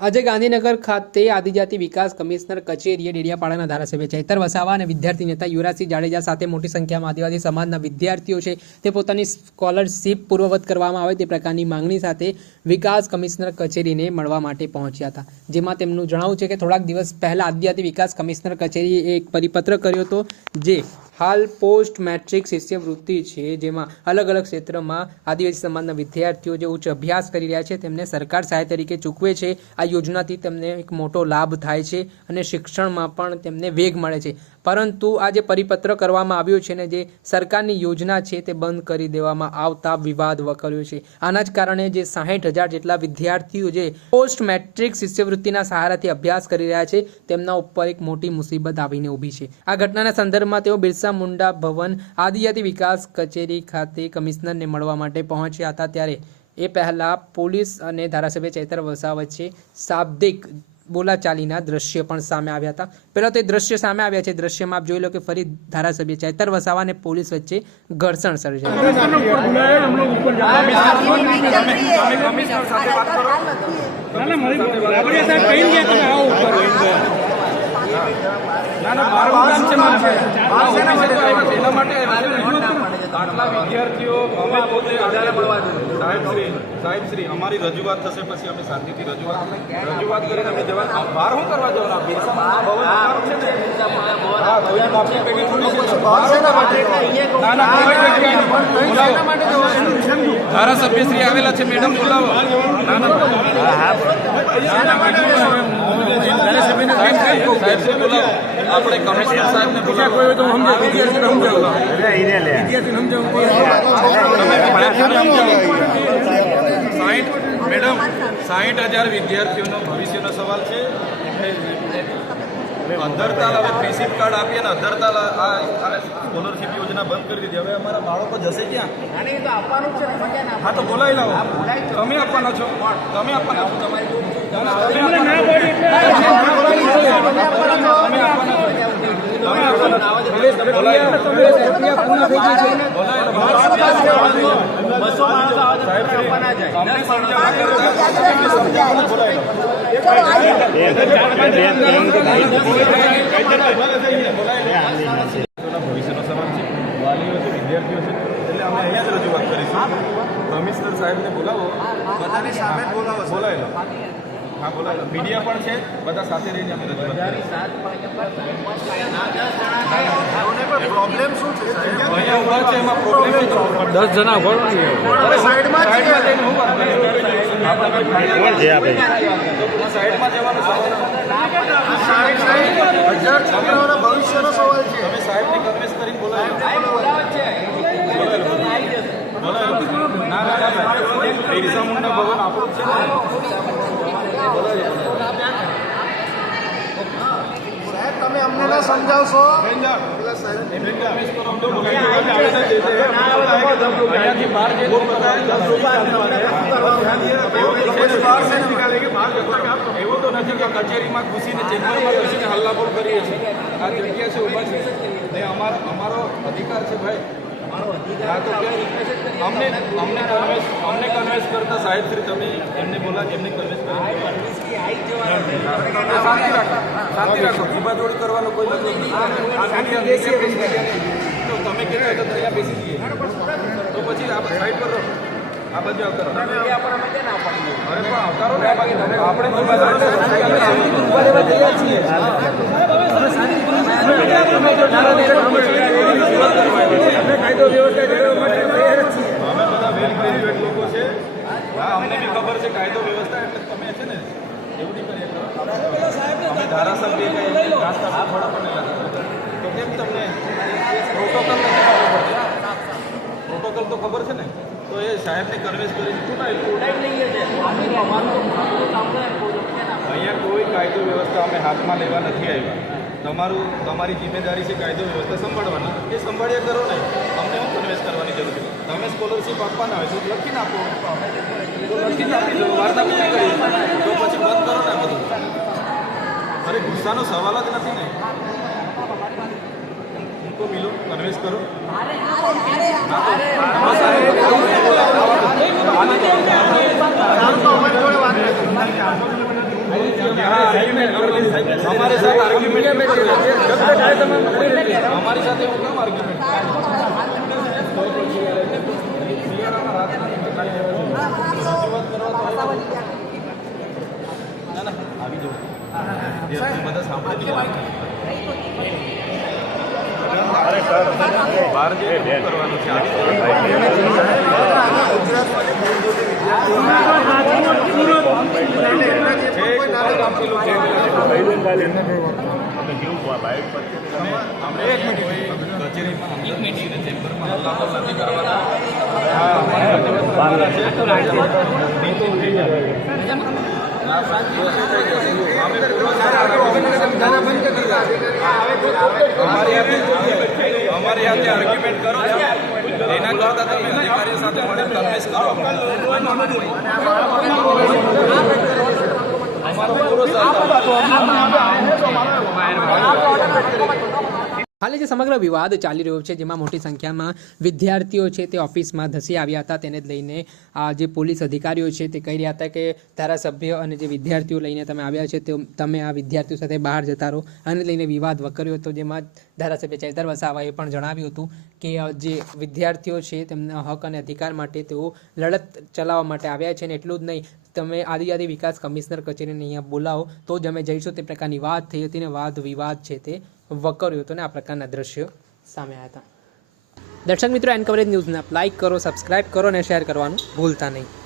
આજે ગાંધીનગર ખાતે આદિજાતિ વિકાસ કમિશનર કચેરીએ ડેડિયાપાડાના ધારાસભ્ય ચૈતર વસાવા અને વિદ્યાર્થી નેતા યુવરાજસિંહ જાડેજા સાથે મોટી સંખ્યામાં આદિવાસી સમાજના વિદ્યાર્થીઓ છે તે પોતાની સ્કોલરશીપ પૂર્વવત કરવામાં આવે તે પ્રકારની માંગણી સાથે વિકાસ કમિશનર કચેરીને મળવા માટે પહોંચ્યા હતા, જેમાં તેમનું જણાવવું છે કે થોડાક દિવસ પહેલા આદિજાતિ વિકાસ કમિશનર કચેરીએ એક પરિપત્ર કર્યો હતો જે હાલ પોસ્ટ મેટ્રિક શિષ્યવૃત્તિ છે, જેમાં અલગ અલગ ક્ષેત્રમાં આદિવાસી સમાજના વિદ્યાર્થીઓ જે ઉચ્ચ અભ્યાસ કરી રહ્યા છે તેમને સરકાર સહાય તરીકે ચૂકવે છે। આ યોજનાથી તેમને એક મોટો લાભ થાય છે અને શિક્ષણમાં પણ તેમને વેગ મળે છે, પરંતુ આ જે પરિપત્ર કરવામાં આવ્યો છે ને જે સરકારની યોજના છે તે બંધ કરી દેવામાં આવતા વિવાદ વકર્યો છે। આના જ કારણે જે 60,000 જેટલા વિદ્યાર્થીઓ જે પોસ્ટ મેટ્રિક શિષ્યવૃત્તિના સહારાથી અભ્યાસ કરી રહ્યા છે તેમના ઉપર એક મોટી મુસીબત આવીને ઊભી છે। આ ઘટનાના સંદર્ભમાં તેઓ બિરસા મુંડા ભવન આદિજાતિ વિકાસ કચેરી ખાતે કમિશનરને મળવા માટે પહોંચ્યા હતા, ત્યારે એ પહેલા પોલીસ અને ધારાસભ્ય ચૈતર વસાવા વચ્ચે શાબ્દિક બોલાચાલીના દ્રશ્ય પણ સામે આવ્યા હતા। પહેલા તો એ દ્રશ્ય સામે આવ્યા છે, દ્રશ્યમાં આપ જોઈ લો કે ફરી ધારાસભ્ય ચૈતર વસાવા અને પોલીસ વચ્ચે ઘર્ષણ સાહેબશ્રી અમારી રજૂઆત થશે, પછી અમે શાંતિથી રજૂઆત કરીને અમે જવા બહાર શું કરવા જવાના? બિરસા ધારાસભ્યશ્રી આવેલા છે, મેડમ બોલાવો। સાહેબશ્રી બોલાવો, આપણે કમિશનર સાહેબને બોલાવો। મેડમ 60,000 વિદ્યાર્થીઓનો ભવિષ્યનો સવાલ છે। અધરતાલ હવે પ્રિન્સિપ કાર્ડ આપીએ ને અધરતાલ આ સ્કોલરશીપ યોજના બંધ કરી દીધી। હવે અમારા બાળકો જશે ક્યાં? હા તો બોલાવી લાવો। તમે આપવાના છો, તમે આપવાના ભવિષ્યનો સવાલ છે, વાલીઓ છે, વિદ્યાર્થીઓ છે, એટલે અમે અહીંયા જ રજૂઆત કરીશું। કમિશનર સાહેબને બોલાવો, બધાની સામે બોલાવી લો। હા બોલાવી લો, મીડિયા પણ છે, બધા સાથે રહીને અમે રજૂઆત પ્રોબ્લેમ શું છે? અહીંયા ઉભા છે, એમાં પ્રોબ્લેમ 10 જણા સાઈડમાં જવાનું છોકરાઓના ભવિષ્યનો સવાલ છે। તમે સાહેબને કન્વિન્સ કરીને બોલાવો। ના બિરસા મુંડા ભવન આપણું છે સાહેબ, તમે અમને ના સમજાવશો? એવું તો નથી કે કચેરીમાં ઘૂસીને ચેમ્બરમાં ઘૂસીને હલ્લાબોલ કરીએ છીએ। આ જગ્યા છે, ઉભા છે, અમારો અધિકાર છે ભાઈ। અમને કન્વેન્સ કરતા સાહેબશ્રી તમે એમને બોલા, એમને કન્વેન્સ કરી શાંતિ રાખો, જીબાજોડી કરવાનો કોઈ મતલબ નહીં। તમે કહેતા તો અહીંયા બેસી જઈએ, તો પછી આપણે સાઈડ પર રહો, આ બાજુ આવતા અરે પણ આવતારો ને આપણે અમે બધા વેલ ગ્રેજ્યુએટ લોકો છે। હા, અમને બી ખબર છે કાયદો વ્યવસ્થા, એટલે તમે છે ને એવું નહીં કરીએ। અમે ધારાસભ્ય નાસ્તા થોડા પણ નહીં લાગતા, તો કેમ તમને પ્રોટોકોલ નથી ખબર પડતી? પ્રોટોકોલ તો ખબર છે ને, તો એ સાહેબને કન્વેન્સ કરી અહીંયા કોઈ કાયદો વ્યવસ્થા અમે હાથમાં લેવા નથી આવ્યા। તમારી જિમ્મેદારી છે કાયદો વ્યવસ્થા સંભાળવાની, એ સંભાળ્યા કરો ને, અમને હું કન્વેન્સ કરવાની જરૂર છે। તમે સ્કોલરશીપ આપવાના હોય તો લખીને આપો, તો લખીને આપી દો, વાર્તા પૂરી કરી, તો પછી બંધ કરો ને બધું। અરે ગુસ્સાનો સવાલ જ નથી ને। उनको मिलो, कन्वेंस करो। અમારી સાથે આર્ગ્યુમેન્ટ અમારી સાથે હું કેમ આર્ગ્યુમેન્ટ ના ના આવી જાઓ બધા સાંભળે બહાર જે કરવાનું છે અમારી સાથે આર્ગ્યુમેન્ટ કરો એના કરતા તમે અધિકારીઓ સાથે મળે કન્વેન્સ કરો હાલે જે સમગ્ર વિવાદ ચાલી રહ્યો છે જેમાં મોટી સંખ્યામાં વિદ્યાર્થીઓ છે તે ઓફિસમાં ધસી આવ્યા હતા તેને જ લઈને આ જે પોલીસ અધિકારીઓ છે તે કહી રહ્યા હતા કે ધારાસભ્ય અને જે વિદ્યાર્થીઓ લઈને તમે આવ્યા છે તે તમે આ વિદ્યાર્થીઓ સાથે બહાર જતા રહો અને લઈને વિવાદ વકર્યો હતો જેમાં ધારાસભ્ય ચૈતર વસાવાએ પણ જણાવ્યું હતું કે જે વિદ્યાર્થીઓ છે તેમના હક અને અધિકાર માટે તેઓ લડત ચલાવવા માટે આવ્યા છે અને એટલું જ નહીં તમે આદિજાતિ વિકાસ કમિશનર કચેરીને અહીંયા બોલાવો તો જ અમે જઈશું તે પ્રકારની વાત થઈ હતી ને વાદ વિવાદ છે તે વકર્યો હતો ને આ પ્રકારના દ્રશ્યો સામે આવ્યા હતા. દર્શક મિત્રો, એન કવરેજ ન્યૂઝને લાઇક કરો, સબસ્ક્રાઇબ કરો અને શેર કરવાનું ભૂલતા નહીં.